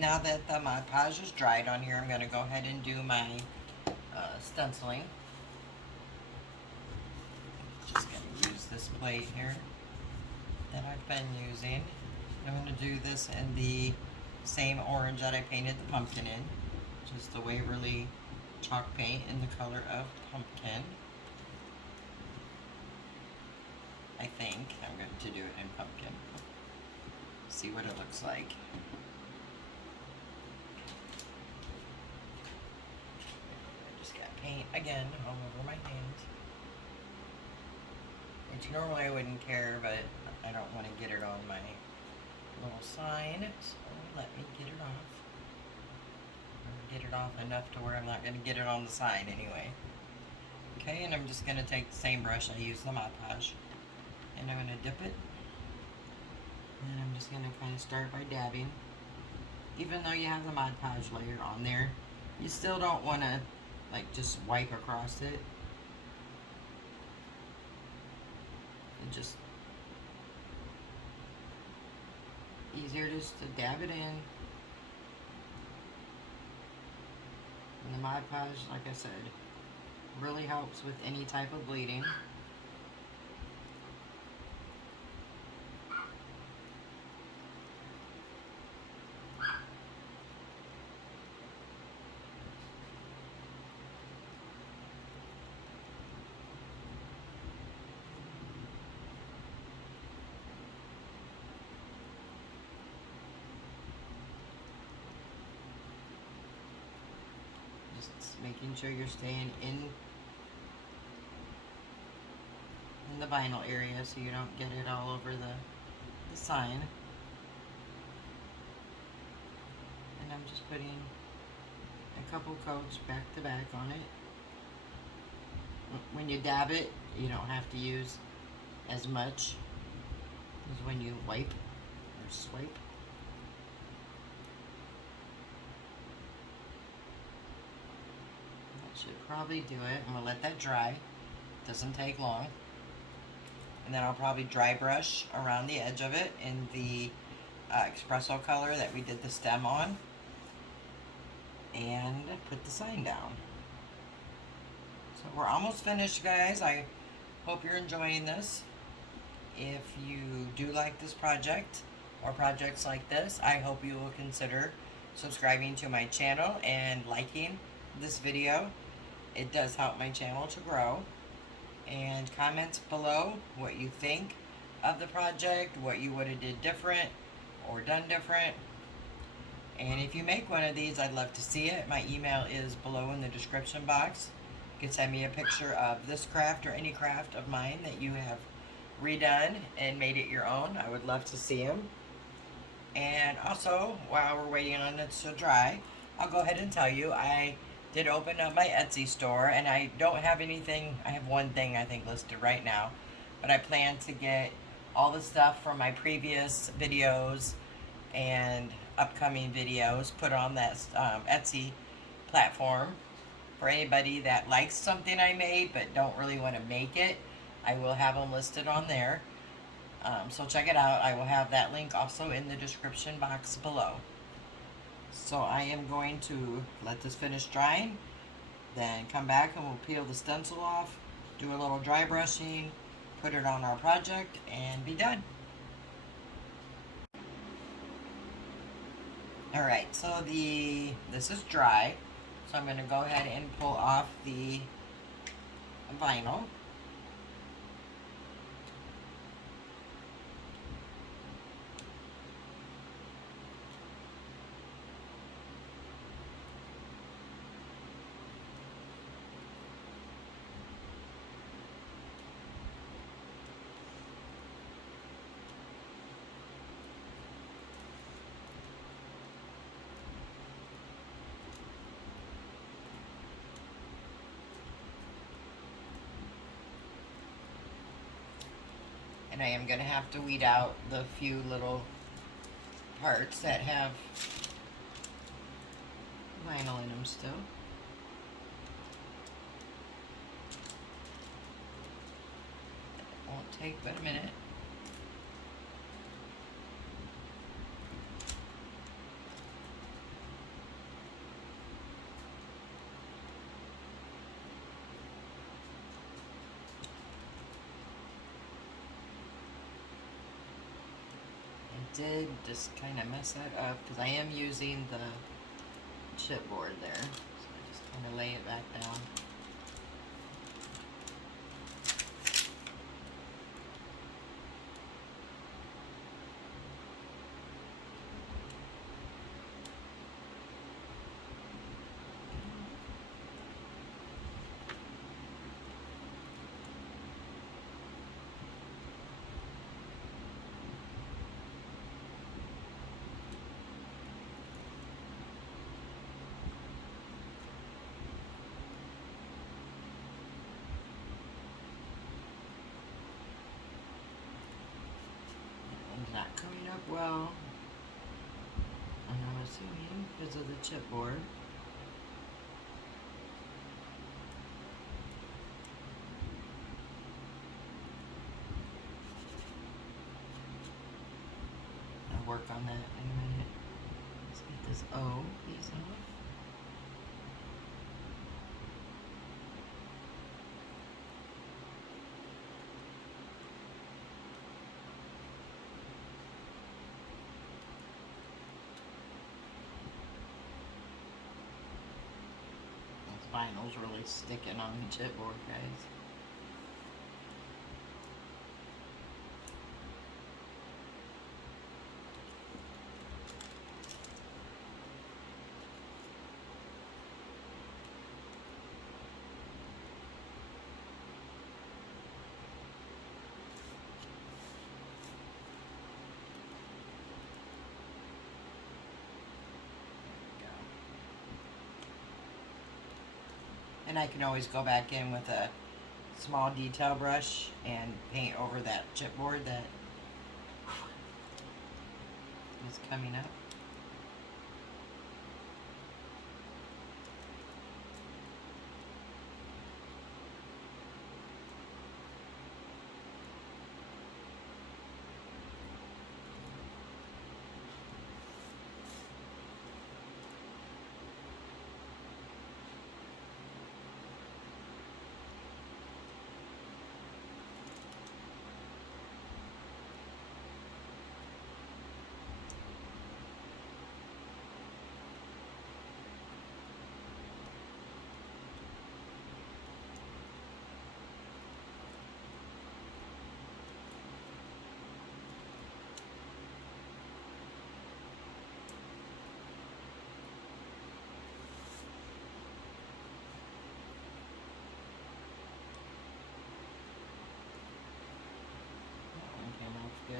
Now that the Mod Podge is dried on here, I'm going to go ahead and do my stenciling. Just going to use this plate here that I've been using. I'm going to do this in the same orange that I painted the pumpkin in, which is the Waverly chalk paint in the color of pumpkin. I think I'm going to do it in pumpkin. See what it looks like. I just got paint again all over my hand, which normally I wouldn't care, but I don't want to get it on my little sign, so let me get it off. get it off enough to where I'm not going to get it on the side anyway. Okay, and I'm just going to take the same brush I used the Mod Podge, and I'm going to dip it, and I'm just going to kind of start by dabbing. Even though you have the Mod Podge layer on there, you still don't want to like just wipe across it. And just easier just to dab it in. And the Mod Podge, like I said, really helps with any type of bleeding. Just making sure you're staying in the vinyl area so you don't get it all over the sign. And I'm just putting a couple coats back to back on it. When you dab it, you don't have to use as much as when you wipe or swipe. That should probably do it. I'm gonna let that dry. Doesn't take long. And then I'll probably dry brush around the edge of it in the espresso color that we did the stem on, and put the sign down. So we're almost finished, guys. I hope you're enjoying this. If you do like this project or projects like this, I hope you will consider subscribing to my channel and liking this video. It does help my channel to grow. And comments below what you think of the project, what you would have did different or done different. And if you make one of these, I'd love to see it. My email is below in the description box. You can send me a picture of this craft or any craft of mine that you have redone and made it your own. I would love to see them. And also, while we're waiting on it to dry, I'll go ahead and tell you, I did open up my Etsy store, and I don't have anything. I have one thing I think listed right now, but I plan to get all the stuff from my previous videos and upcoming videos put on that Etsy platform. For anybody that likes something I made but don't really want to make it, I will have them listed on there. So check it out. I will have that link also in the description box below. So I am going to let this finish drying, then come back and we'll peel the stencil off, do a little dry brushing, put it on our project, and be done. Alright, so this is dry, so I'm going to go ahead and pull off the vinyl. And I am going to have to weed out the few little parts that have vinyl in them still. It won't take but a minute. Did just kind of mess that up because I am using the chipboard there, so I just kind of lay it back down. well, and I'm assuming because of the chipboard. I'll work on that in a minute. Let's get this O piece off. Vinyl's really sticking on the chipboard, guys. And I can always go back in with a small detail brush and paint over that chipboard that is coming up. Good.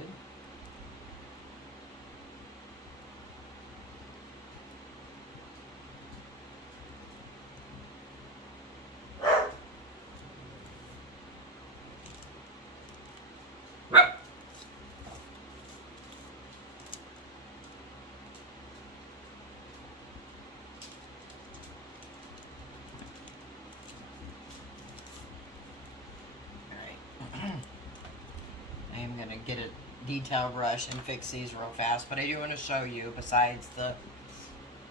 I am going to get a detail brush and fix these real fast, but I do want to show you, besides the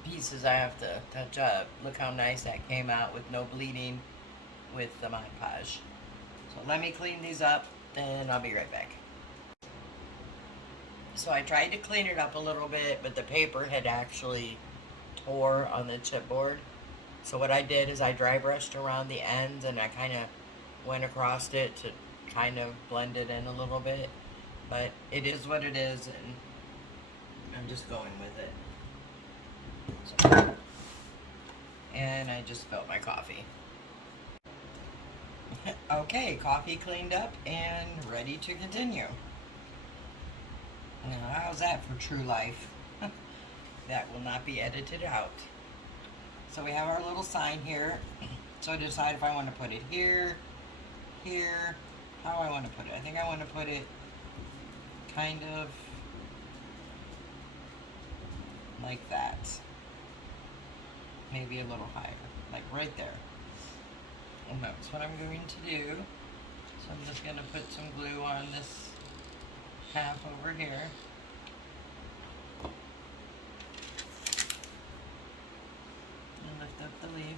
pieces I have to touch up, look how nice that came out with no bleeding with the Mod Podge. So let me clean these up and I'll be right back. So I tried to clean it up a little bit, but the paper had actually tore on the chipboard. So what I did is I dry brushed around the ends and I kind of went across it to kind of blend it in a little bit. But it is what it is, and I'm just going with it. So, and I just spilled my coffee. Okay, coffee cleaned up and ready to continue. Now, how's that for true life? That will not be edited out. So we have our little sign here. So I decide if I want to put it here, here, how do I want to put it? I think I want to put it kind of like that. Maybe a little higher, like right there. And that's what I'm going to do. So I'm just going to put some glue on this half over here. And lift up the leaf.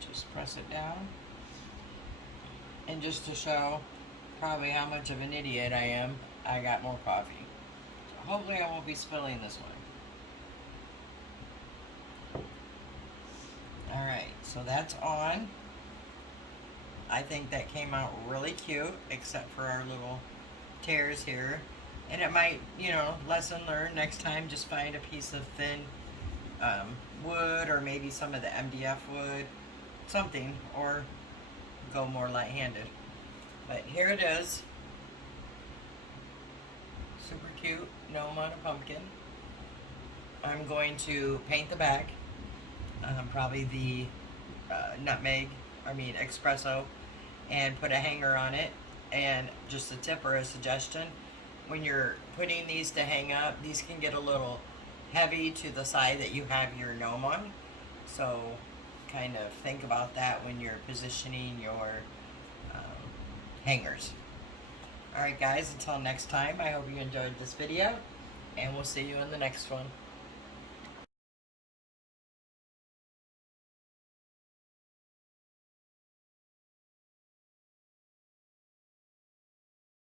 Just press it down. And just to show probably how much of an idiot I am, I got more coffee. So hopefully I won't be spilling this one. Alright, so that's on. I think that came out really cute, except for our little tears here. And it might, you know, lesson learned. Next time, just find a piece of thin wood, or maybe some of the MDF wood, something, or go more light-handed. But here it is. Super cute gnome on a pumpkin. I'm going to paint the back. Probably the nutmeg espresso, and put a hanger on it. And just a tip or a suggestion, when you're putting these to hang up, these can get a little heavy to the side that you have your gnome on. So kind of think about that when you're positioning your hangers. Alright guys, until next time, I hope you enjoyed this video, and we'll see you in the next one.